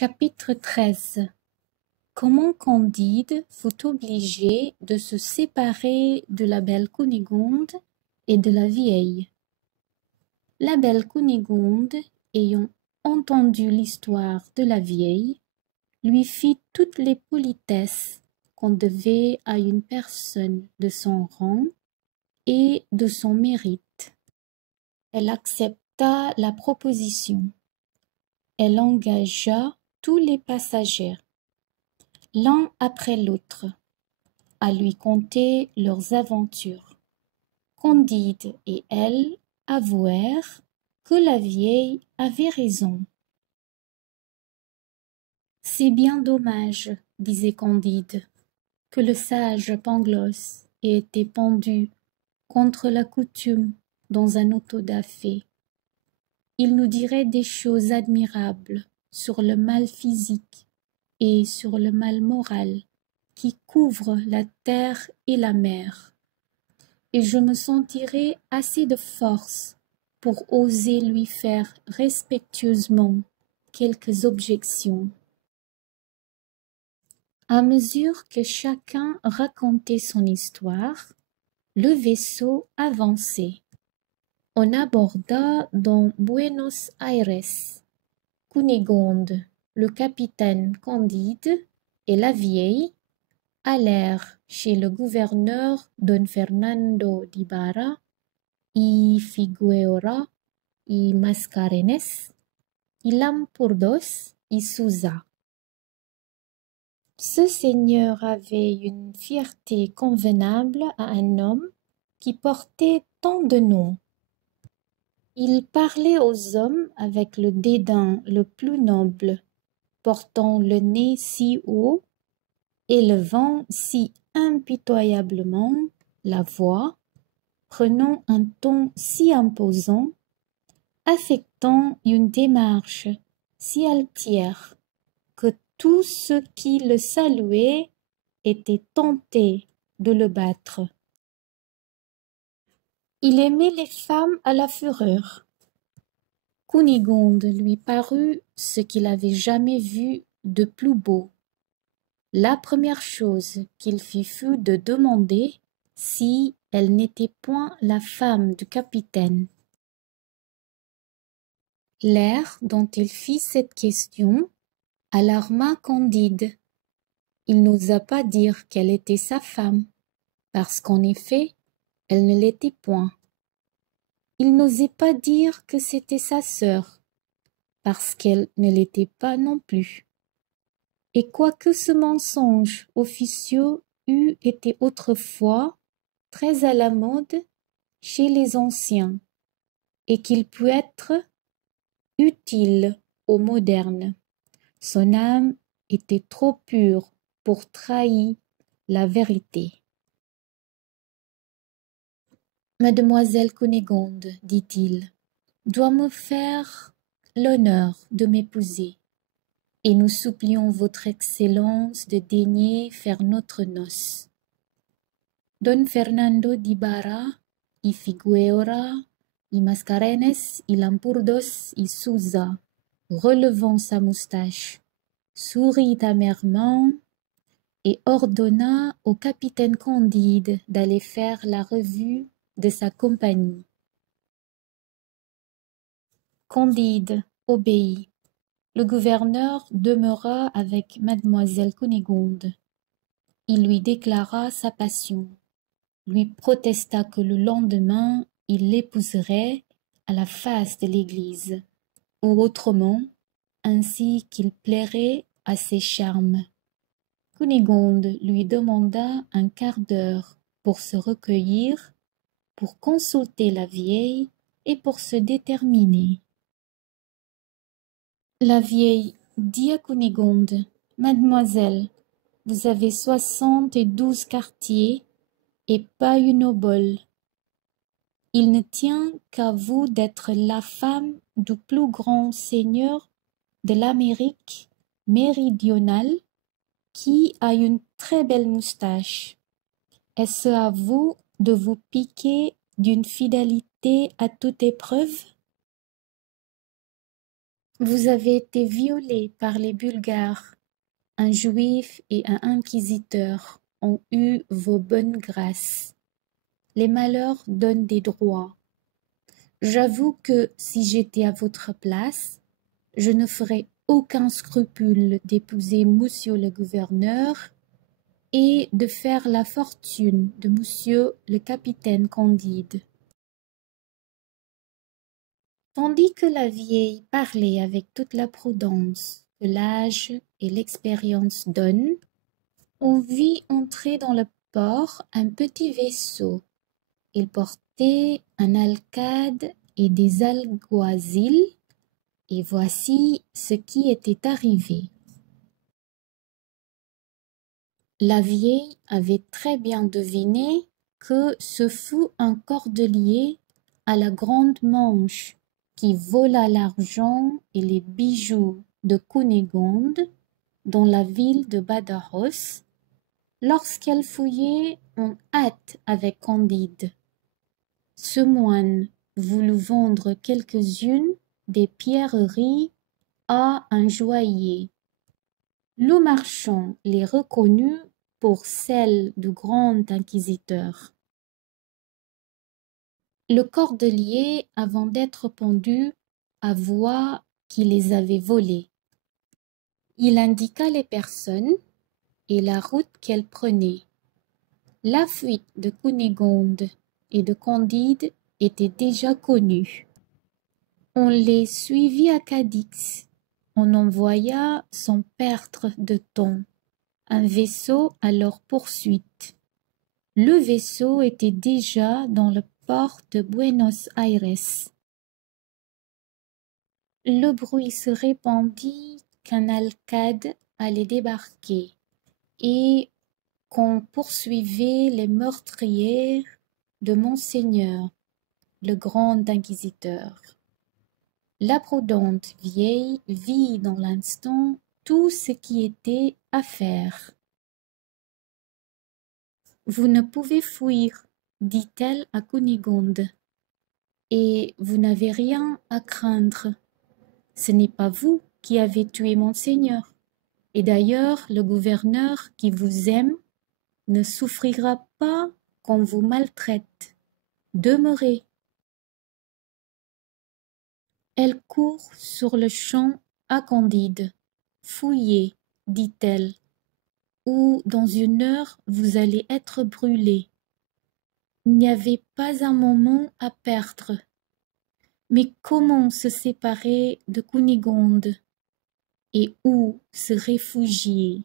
Chapitre 13. Comment Candide fut obligé de se séparer de la belle Cunégonde et de la vieille. La belle Cunégonde, ayant entendu l'histoire de la vieille, lui fit toutes les politesses qu'on devait à une personne de son rang et de son mérite. Elle accepta la proposition. Elle engagea tous les passagers, l'un après l'autre, à lui conter leurs aventures. Candide et elle avouèrent que la vieille avait raison. « C'est bien dommage, disait Candide, que le sage Pangloss ait été pendu contre la coutume dans un auto-da-fé. Il nous dirait des choses admirables sur le mal physique et sur le mal moral qui couvre la terre et la mer, et je me sentirais assez de force pour oser lui faire respectueusement quelques objections. » À mesure que chacun racontait son histoire, le vaisseau avançait. On aborda dans Buenos Aires. Cunégonde, le capitaine Candide et la vieille allèrent chez le gouverneur Don Fernando d'Ibarra y Figueroa y Mascarenes y Lampourdos y Souza. Ce seigneur avait une fierté convenable à un homme qui portait tant de noms. Il parlait aux hommes avec le dédain le plus noble, portant le nez si haut, élevant si impitoyablement la voix, prenant un ton si imposant, affectant une démarche si altière, que tous ceux qui le saluaient étaient tentés de le battre. Il aimait les femmes à la fureur. Cunégonde lui parut ce qu'il avait jamais vu de plus beau. La première chose qu'il fit fut de demander si elle n'était point la femme du capitaine. L'air dont il fit cette question alarma Candide. Il n'osa pas dire qu'elle était sa femme, parce qu'en effet, elle ne l'était point. Il n'osait pas dire que c'était sa sœur, parce qu'elle ne l'était pas non plus. Et quoique ce mensonge officieux eût été autrefois très à la mode chez les anciens, et qu'il pût être utile aux modernes, son âme était trop pure pour trahir la vérité. « Mademoiselle Cunégonde, dit-il, doit me faire l'honneur de m'épouser, et nous supplions votre Excellence de daigner faire notre noce. » Don Fernando d'Ibarra y Figueroa y Mascarenes y Lampourdos y Souza, relevant sa moustache, sourit amèrement et ordonna au capitaine Candide d'aller faire la revue de sa compagnie. Candide obéit. Le gouverneur demeura avec mademoiselle Cunégonde. Il lui déclara sa passion, lui protesta que le lendemain il l'épouserait à la face de l'église, ou autrement, ainsi qu'il plairait à ses charmes. Cunégonde lui demanda un quart d'heure pour se recueillir, pour consulter la vieille et pour se déterminer. La vieille dit à Cunégonde, « Mademoiselle, vous avez 72 quartiers et pas une obole. Il ne tient qu'à vous d'être la femme du plus grand seigneur de l'Amérique méridionale qui a une très belle moustache. Est-ce à vous de vous piquer d'une fidélité à toute épreuve? » Vous avez été violé par les Bulgares. Un juif et un inquisiteur ont eu vos bonnes grâces. Les malheurs donnent des droits. J'avoue que si j'étais à votre place, je ne ferais aucun scrupule d'épouser monsieur le gouverneur et de faire la fortune de monsieur le capitaine Candide. Tandis que la vieille parlait avec toute la prudence que l'âge et l'expérience donnent, on vit entrer dans le port un petit vaisseau. Il portait un alcade et des alguazils, et voici ce qui était arrivé. La vieille avait très bien deviné que ce fut un cordelier à la grande manche qui vola l'argent et les bijoux de Cunégonde dans la ville de Badajoz lorsqu'elle fouillait en hâte avec Candide. Ce moine voulut vendre quelques-unes des pierreries à un joaillier. Le marchand les reconnut pour celles du grand inquisiteur. Le cordelier, avant d'être pendu, avoua qu'il les avait volées. Il indiqua les personnes et la route qu'elles prenaient. La fuite de Cunégonde et de Candide était déjà connue. On les suivit à Cadix. On envoya, sans perdre de temps, un vaisseau à leur poursuite. Le vaisseau était déjà dans le port de Buenos Aires. Le bruit se répandit qu'un alcade allait débarquer et qu'on poursuivait les meurtrières de Monseigneur, le grand inquisiteur. La prudente vieille vit dans l'instant tout ce qui était à faire. Vous ne pouvez fuir, dit-elle à Cunégonde, et vous n'avez rien à craindre. Ce n'est pas vous qui avez tué Monseigneur. Et d'ailleurs, le gouverneur qui vous aime ne souffrira pas qu'on vous maltraite. Demeurez. Elle court sur le champ à Candide. Fouillez, dit-elle, ou dans une heure vous allez être brûlé. Il n'y avait pas un moment à perdre. Mais comment se séparer de Cunégonde et où se réfugier?